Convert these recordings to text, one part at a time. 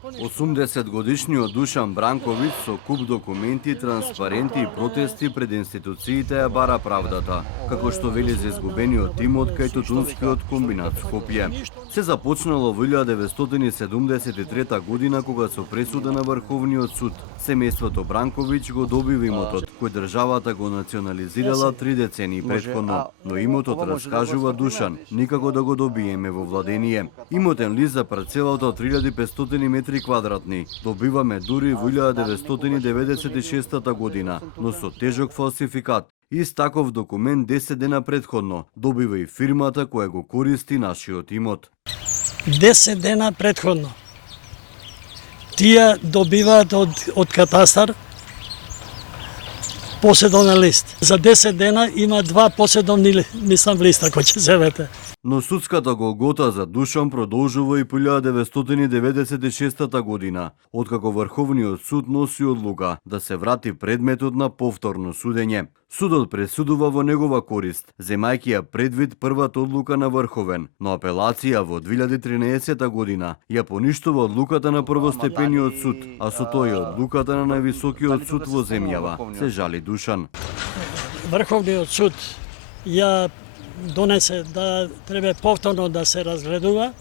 80-годишниот Душан Бранковиќ со куп документи, транспаренти и протести пред институциите ја бара правдата, како што вели за изгубениот имот кај тутунскиот комбинат Скопје. Се започнало во 1973 година кога со пресуда на Врховниот суд семејството Бранковиќ го добива имотот, кој државата го национализирала 3 децении претходно, но имотот, раскажува Душан, никако да го добиеме во владение. Имотен лист за парцелата од 3500 метри квадратни добиваме дури во 1996 година, но со тежок фалсификат. Ист таков документ 10 дена претходно добива и фирмата која го користи нашиот имот. 10 дена претходно. Тие добиваат од катастар поседовен лист. За 10 дена има 2 поседовни листа кои ќе земете. Но судската голгота за Душан продолжува и по 1996 година, откако Врховниот суд носи одлука да се врати предметот на повторно судење. Судот пресудува во негова корист, земајќи ја предвид првата одлука на Врховен, но апелација во 2013 година ја поништува одлуката на првостепениот суд, а со тој одлуката на највисокиот суд во земјава, се жали Душан. Врховниот суд ја донесе да треба повторно да се разгледува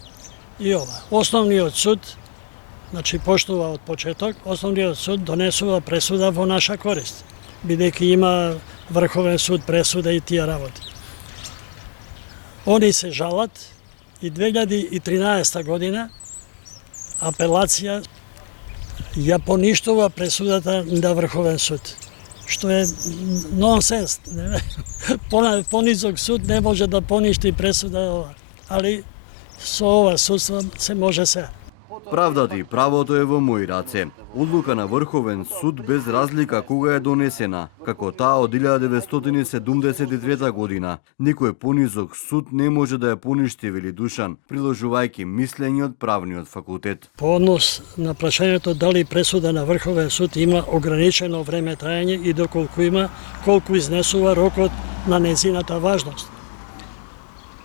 и ова. Основниот суд, значи поштува од почеток, основниот суд донесува пресуда во наша корист, бидејќи има Врховен суд пресуда и тие работи. Они се жалат и 2013 година апелација ја поништува пресудата на Врховен суд, што е нонсенс. Понизок суд не може да поништи пресуда, али со ова судство се може се. Правдата и правото е во мои раце. Одлука на Врховен суд без разлика кога е донесена, како таа од 1973 година. Никој понизок суд не може да ја поништи, вели Душан, приложувајќи мислење од правниот факултет. По однос на прашањето дали пресуда на Врховен суд има ограничено време траење и доколку има, колку изнесува рокот на незината важност.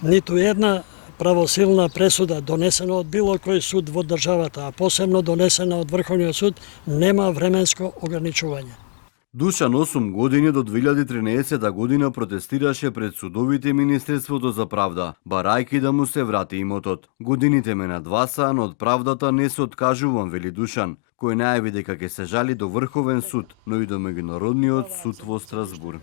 Ниту една правосилна пресуда донесена од било кој суд во државата, а посебно донесена од Врховниот суд, нема временско ограничување. Душан 8 години до 2013 година протестираше пред судовите и Министерството за правда, барајки да му се врати имотот. Годините ме надвасаа, но од правдата не се откажувам, вели Душан, кој најави дека ќе се жали до Врховен суд, но и до Меѓународниот суд во Страсбур.